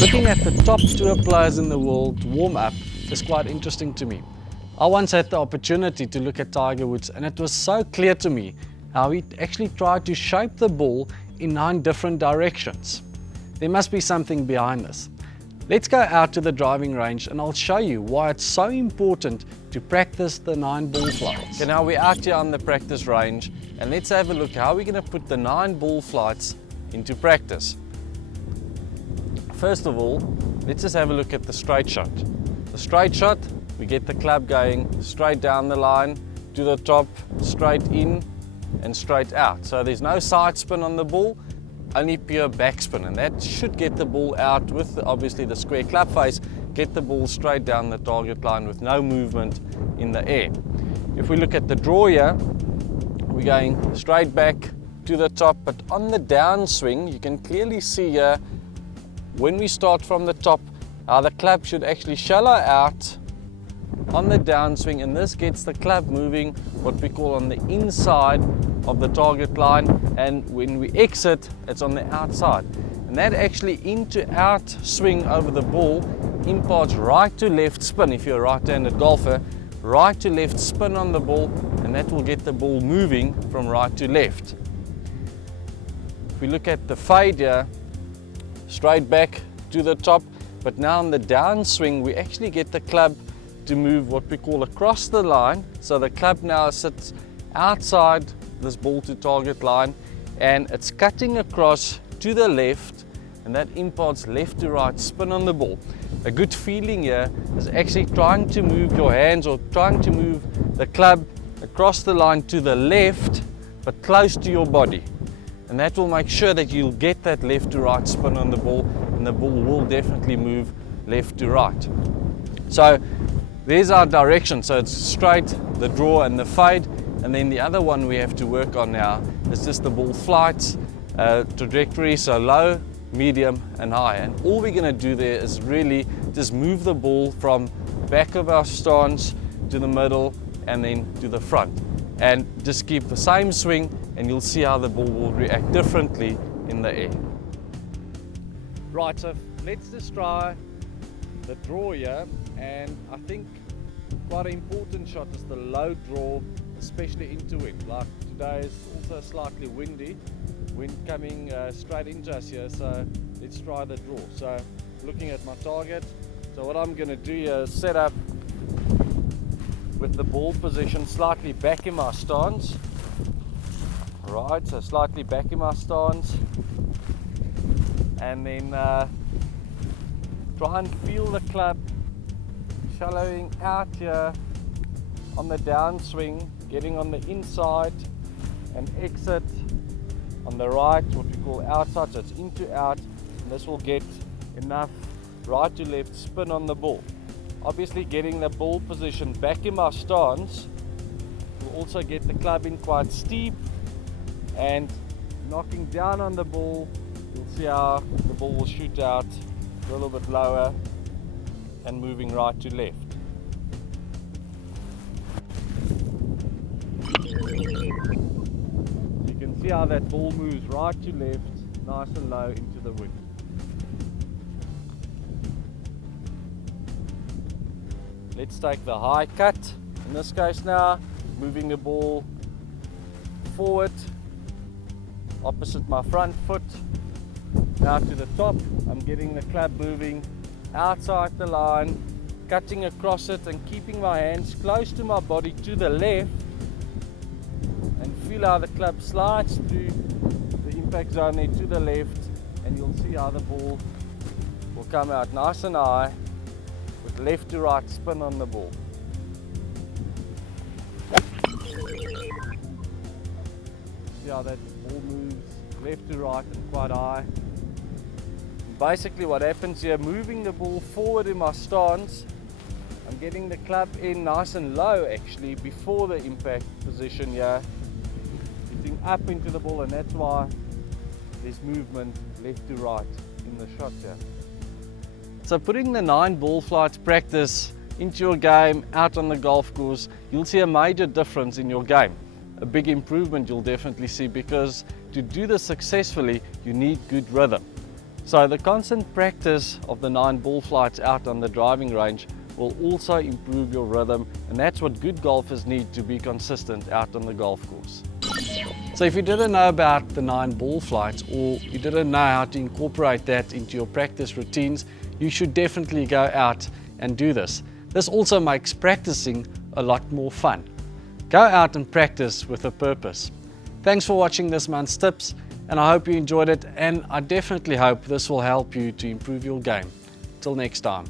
Looking at the top tour players in the world warm up is quite interesting to me. I once had the opportunity to look at Tiger Woods, and it was so clear to me how he actually tried to shape the ball in 9 different directions. There must be something behind this. Let's go out to the driving range and I'll show you why it's so important to practice the 9 ball flights. Okay, now we're out here on the practice range and let's have a look how we're going to put the 9 ball flights into practice. First of all, let's just have a look at the straight shot. The straight shot, we get the club going straight down the line, to the top, straight in and straight out. So there's no side spin on the ball, only pure backspin, and that should get the ball out with obviously the square club face, get the ball straight down the target line with no movement in the air. If we look at the draw here, we're going straight back to the top, but on the downswing you can clearly see here when we start from the top how the club should actually shallow out on the downswing, and this gets the club moving what we call on the inside of the target line, and when we exit it's on the outside, and that actually into out swing over the ball imparts right to left spin. If you're a right-handed golfer, right to left spin on the ball, and that will get the ball moving from right to left. If we look at the fade here, straight back to the top, but now on the downswing we actually get the club to move what we call across the line, so the club now sits outside this ball to target line and it's cutting across to the left, and that imparts left to right spin on the ball. A good feeling here is actually trying to move your hands or trying to move the club across the line to the left but close to your body, and that will make sure that you'll get that left to right spin on the ball, and the ball will definitely move left to right. So there's our direction, so it's straight, the draw and the fade, and then the other one we have to work on now is just the ball flights, trajectory, so low, medium and high, and all we're going to do there is really just move the ball from back of our stance to the middle and then to the front, and just keep the same swing, and you'll see how the ball will react differently in the air. Right, so let's just try the draw here, and I think quite an important shot is the low draw, especially into wind. Like today is also slightly windy, wind coming straight into us here, so let's try the draw. So looking at my target, so what I'm going to do here is set up with the ball position slightly back in my stance. Right, so slightly back in my stance, and then try and feel the club shallowing out here on the downswing, getting on the inside and exit on the right, what we call outside, so it's into out, and this will get enough right to left spin on the ball. Obviously getting the ball position back in my stance will also get the club in quite steep, and knocking down on the ball, you'll see how the ball will shoot out a little bit lower and moving right to left. You can see how that ball moves right to left, nice and low into the wind. Let's take the high cut in this case now, moving the ball forward opposite my front foot. Now to the top, I'm getting the club moving outside the line, cutting across it and keeping my hands close to my body to the left, and feel how the club slides through the impact zone there to the left, and you'll see how the ball will come out nice and high with left to right spin on the ball. See how that ball moves left to right and quite high. Basically what happens here, moving the ball forward in my stance, I'm getting the club in nice and low actually before the impact position here, getting up into the ball, and that's why there's movement left to right in the shot here. So putting the 9 ball flights practice into your game out on the golf course, you'll see a major difference in your game. A big improvement you'll definitely see, because to do this successfully you need good rhythm. So the constant practice of the 9 ball flights out on the driving range will also improve your rhythm, and that's what good golfers need to be consistent out on the golf course. So if you didn't know about the 9 ball flights, or you didn't know how to incorporate that into your practice routines, you should definitely go out and do this. This also makes practicing a lot more fun. Go out and practice with a purpose. Thanks for watching this month's tips, and I hope you enjoyed it, and I definitely hope this will help you to improve your game. Till next time.